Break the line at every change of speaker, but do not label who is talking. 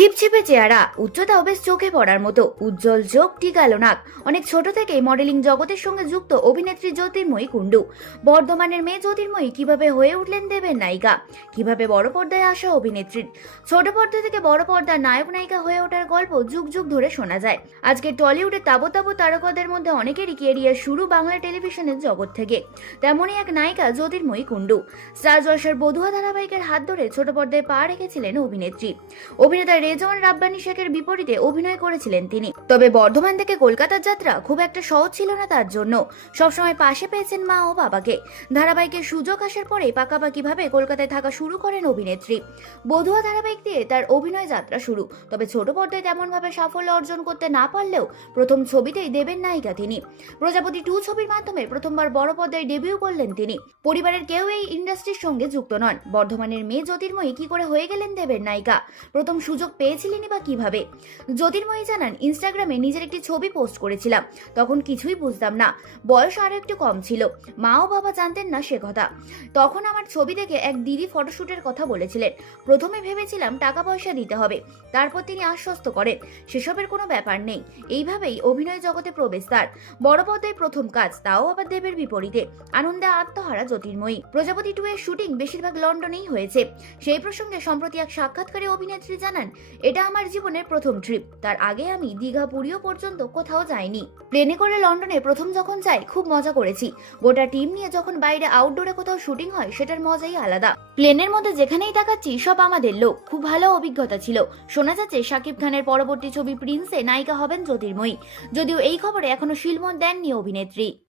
ছিপছিপে চেহারা উচ্চতাও বেশ চোখে পড়ার মতো, উজ্জ্বল চোখ, টিকালো নাক। অনেক ছোট থেকেই মডেলিং জগতের সঙ্গে যুক্ত অভিনেত্রী জ্যোতির্ময়ী কুণ্ডু। বর্ধমানের মেয়ে জ্যোতির্ময়ী কীভাবে হয়ে উঠলেন দেবের নায়িকা? কীভাবে বড় পর্দায় আসা অভিনেত্রীর? ছোট পর্দা থেকে বড় পর্দার নায়ক নায়িকা হয়ে ওঠার গল্প যুগ যুগ ধরে শোনা যায়। আজকে টলিউডের তাবো তাবো তারকাদের মধ্যে অনেকেরই কেরিয়ার শুরু বাংলা টেলিভিশনের জগৎ থেকে। তেমনই এক নায়িকা জ্যোতির্ময়ী কুণ্ডু। স্টার জলসার বধুয়া ধারাবাহিকের হাত ধরে ছোট পর্দায় পা রেখেছিলেন অভিনেত্রী। অভিনেতা রেজন রাব্বানি শেখের বিপরীতে অভিনয় করেছিলেন তিনি। তবে বর্ধমান থেকে কলকাতার যাত্রা খুব একটা সহজ ছিল না তার জন্য। সবসময় পাশে পেয়েছেন মা ও বাবাকে। ধারাবাহিকের সুযোগ আসার পরে পাকাপাকিভাবে কলকাতায় থাকা শুরু করেন অভিনেত্রী। বধুয়া ধারাবাহিক দিয়ে তার অভিনয় যাত্রা শুরু। তবে ছোট পর্দায় তেমনভাবে সাফল্য অর্জন করতে না পারলেও প্রথম ছবিতেই দেবেন নায়িকা তিনি। প্রজাপতি টু ছবির মাধ্যমে প্রথমবার বড় পর্দায় ডেবিউ করলেন তিনি। পরিবারের কেউ এই ইন্ডাস্ট্রির সঙ্গে যুক্ত নন। বর্ধমানের মেয়ে জ্যোতির্ময়ী কি করে হয়ে গেলেন দেবের নায়িকা? প্রথম সুযোগ পেয়েছিলেনই বা কীভাবে? জ্যোতির্ময়ী জানান, ইনস্টাগ্রামে নিজের একটি ছবি পোস্ট করেছিলাম। তখন কিছুই বুঝতাম না। বয়স আরও একটু কম ছিল। মা ও বাবা জানতেন না সে কথা। তখন আমার ছবি দেখে এক দিদি ফটোশ্যুটের কথা বলেছিলেন। প্রথমে ভেবেছিলাম টাকা পয়সা দিতে হবে। তারপর তিনি আশ্বস্ত করেন সেসবের কোনো ব্যাপার নেই। এইভাবেই অভিনয় জগতে প্রবেশ তার। বড় পর্দায় প্রথম কাজ, তাও আবার দেবের বিপরীতে। আনন্দে আত্মহারা জ্যোতির্ময়ী। প্রজাপতি টু এর শুটিং বেশিরভাগ লন্ডনেই হয়েছে। সেই প্রসঙ্গে সম্প্রতি এক সাক্ষাৎকারে অভিনেত্রী জানান এটা আমার জীবনের প্রথম ট্রিপ তার আগে আমি দীঘা পুরীও পর্যন্ত কোথাও যাইনি। প্লেনে করে লন্ডনে প্রথম যখন যাই, খুব মজা করেছি। গোটা টিম নিয়ে যখন বাইরে আউটডোরে কোথাও শুটিং হয়, সেটার মজাই আলাদা। প্লেনের মধ্যে যেখানেই তাকাচ্ছি, সব আমাদের লোক। খুব ভালো অভিজ্ঞতা ছিল। শোনা যাচ্ছে, শাকিব খানের পরবর্তী ছবি প্রিন্সে নায়িকা হবেন জ্যোতির্ময়ী। যদিও এই খবরে এখনও শিলমন দেননি অভিনেত্রী।